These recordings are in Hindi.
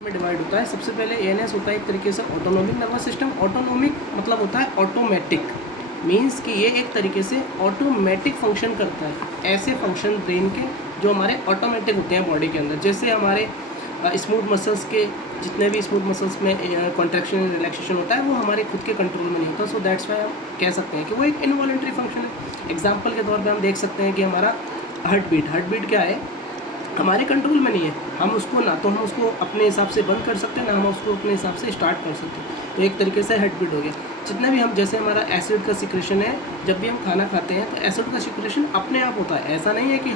में डिवाइड होता है। सबसे पहले एएनएस होता है एक तरीके से ऑटोनोमिक नर्वस सिस्टम। ऑटोनोमिक मतलब होता है ऑटोमेटिक, मींस कि ये एक तरीके से ऑटोमेटिक फंक्शन करता है। ऐसे फंक्शन ब्रेन के जो हमारे ऑटोमेटिक होते हैं बॉडी के अंदर, जैसे हमारे स्मूथ मसल्स के जितने भी स्मूथ मसल्स में कॉन्ट्रैक्शन रिलैक्सेशन होता है वो हमारे खुद के कंट्रोल में नहीं होता। सो दैट्स वाई हम कह सकते हैं कि वो एक इनवॉलंटरी फंक्शन है। एग्जाम्पल के तौर पर हम देख सकते हैं कि हमारा हार्ट बीट क्या है, हमारे कंट्रोल में नहीं है। हम उसको ना तो हम उसको अपने हिसाब से बंद कर सकते हैं, ना हम उसको अपने हिसाब से स्टार्ट कर सकते हैं। तो एक तरीके से हार्ट बीट हो गया। जितने भी हम, जैसे हमारा एसिड का सिक्रेशन है, जब भी हम खाना खाते हैं तो एसिड का सिक्रेशन अपने आप होता है। ऐसा नहीं है कि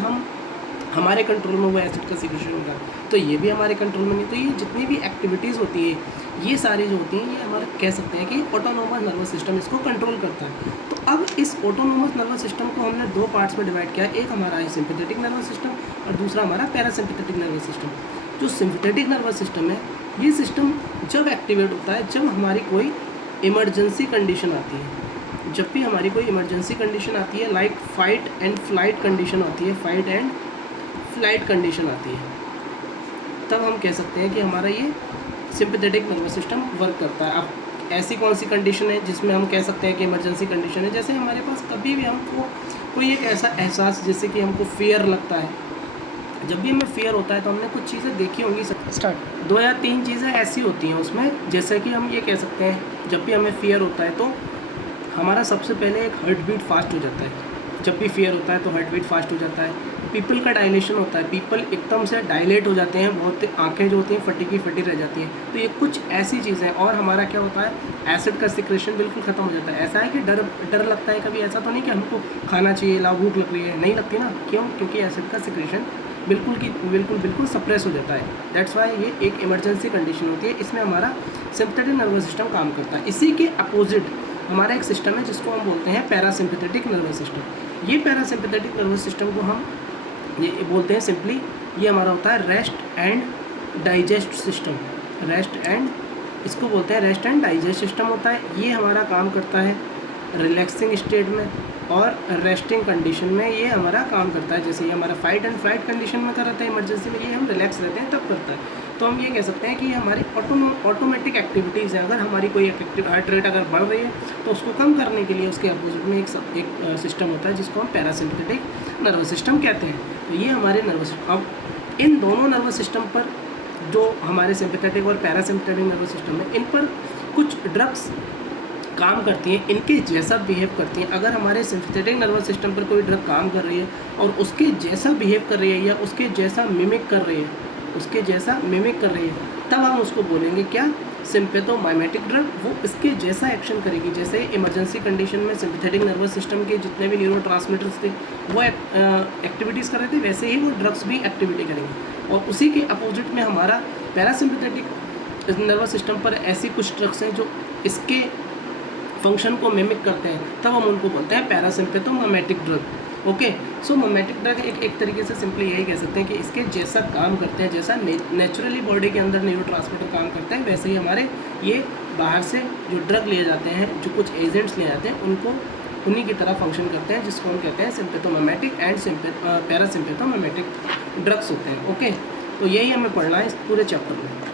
हमारे कंट्रोल में वो एसिड का सिक्रेशन होगा, तो ये भी हमारे कंट्रोल में नहीं। तो ये जितनी भी एक्टिविटीज़ होती है, ये सारी जो होती हैं, ये हमारे कह सकते हैं कि ऑटोनोमस नर्वस सिस्टम इसको कंट्रोल करता है। तो अब इस ऑटोनोमस नर्वस सिस्टम को हमने दो पार्ट्स में डिवाइड किया। एक हमारा है सिंपैथेटिक नर्वस सिस्टम और दूसरा हमारा पैरासिम्पैथेटिक नर्वस सिस्टम। जो सिंपैथेटिक नर्वस सिस्टम है, ये सिस्टम जब एक्टिवेट होता है जब हमारी कोई इमरजेंसी कंडीशन आती है। जब भी हमारी कोई इमरजेंसी कंडीशन आती है, like fight and flight condition आती है, फाइट एंड फ्लाइट कंडीशन आती है, तब हम कह सकते हैं कि हमारा ये सिंपैथेटिक नर्वस सिस्टम वर्क करता है। अब ऐसी कौन सी कंडीशन है जिसमें हम कह सकते हैं कि इमरजेंसी कंडीशन है, जैसे हमारे पास कभी भी हमको कोई एक ऐसा एहसास, जैसे कि हमको फियर लगता है। जब भी हमें फियर होता है तो हमने कुछ चीज़ें देखी होंगी, स्टार्ट 2 या 3 चीज़ें ऐसी होती हैं उसमें, जैसे कि हम ये कह सकते हैं जब भी हमें फियर होता है तो हमारा सबसे पहले एक हार्ट बीट फास्ट हो जाता है। जब भी फियर होता है तो हार्ट बीट फास्ट हो जाता है। पीपल का डायलेशन होता है, पीपल एकदम से डायलेट हो जाते हैं, बहुत आंखें जो होती हैं फटी की फटी रह जाती हैं। तो ये कुछ ऐसी चीज़ें हैं। और हमारा क्या होता है, एसिड का सिक्रेशन बिल्कुल ख़त्म हो जाता है। ऐसा है कि डर लगता है कभी, ऐसा तो नहीं कि हमको खाना चाहिए, ला भूख लग रही है, नहीं लगती ना, क्यों? क्योंकि एसिड का सिक्रेशन बिल्कुल सप्रेस हो जाता है। दैट्स वाई ये एक इमरजेंसी कंडीशन होती है। इसमें हमारा सिंपैथेटिक नर्वस सिस्टम काम करता है। इसी के अपोजिट हमारा एक सिस्टम है जिसको हम बोलते हैं पैरासिम्पैथेटिक नर्वस सिस्टम। ये पैरासिम्पैथेटिक नर्वस सिस्टम को हम ये बोलते हैं सिंपली, ये हमारा होता है रेस्ट एंड डाइजेस्ट सिस्टम। इसको बोलते हैं रेस्ट एंड डाइजेस्ट सिस्टम होता है। ये हमारा काम करता है रिलैक्सिंग स्टेट में और रेस्टिंग कंडीशन में ये हमारा काम करता है। जैसे ये हमारा फाइट एंड फ्लाइट कंडीशन में कर रहता है, इमरजेंसी में ये हम रिलैक्स रहते हैं तब करता है। तो हम ये कह सकते हैं कि ये हमारी ऑटोमेटिक एक्टिविटीज़ है। अगर हमारी कोई हार्ट रेट अगर बढ़ रही है तो उसको कम करने के लिए उसके अपोजिट में एक सिस्टम होता है जिसको हम पैरासिम्पैथेटिक नर्वस सिस्टम कहते हैं। तो ये हमारे नर्वस, अब इन दोनों नर्वस सिस्टम पर, जो हमारे सिंपैथेटिक और पैरासिम्पैथेटिक नर्वस सिस्टम है, इन पर कुछ ड्रग्स काम करती हैं, इनके जैसा बिहेव करती हैं। अगर हमारे सिंपैथेटिक नर्वस सिस्टम पर कोई ड्रग काम कर रही है और उसके जैसा बिहेव कर रही है या उसके जैसा मिमिक कर रही है, तब हम उसको बोलेंगे क्या, सिम्पैथोमाइमेटिक ड्रग। वो इसके जैसा एक्शन करेगी। जैसे इमरजेंसी कंडीशन में सिंपैथेटिक नर्वस सिस्टम के जितने भी न्यूरोट्रांसमीटर्स थे वो एक्टिविटीज़ कर रहे थे, वैसे ही वो ड्रग्स भी एक्टिविटी करेंगे। और उसी के अपोजिट में हमारा पैरासिम्पैथेटिक नर्वस सिस्टम पर ऐसी कुछ ड्रग्स हैं जो इसके फंक्शन को मिमिक करते हैं, तब हम उनको बोलते हैं पैरासिम्पैथोमाइमेटिक ड्रग। ओके, सो माइमेटिक ड्रग एक तरीके से सिंपली यही कह सकते हैं कि इसके जैसा काम करते हैं, जैसा नेचुरली बॉडी के अंदर न्यूरोट्रांसमीटर काम करते हैं, वैसे ही हमारे ये बाहर से जो ड्रग लिए जाते हैं, जो कुछ एजेंट्स लिए जाते हैं, उनको उन्हीं की तरह फंक्शन करते हैं, जिसको हम कहते हैं सिम्पैथोमाइमेटिक एंड पैरासिम्पैथोमाइमेटिक ड्रग्स होते हैं। ओके, तो यही हमें पढ़ना है इस पूरे चैप्टर में।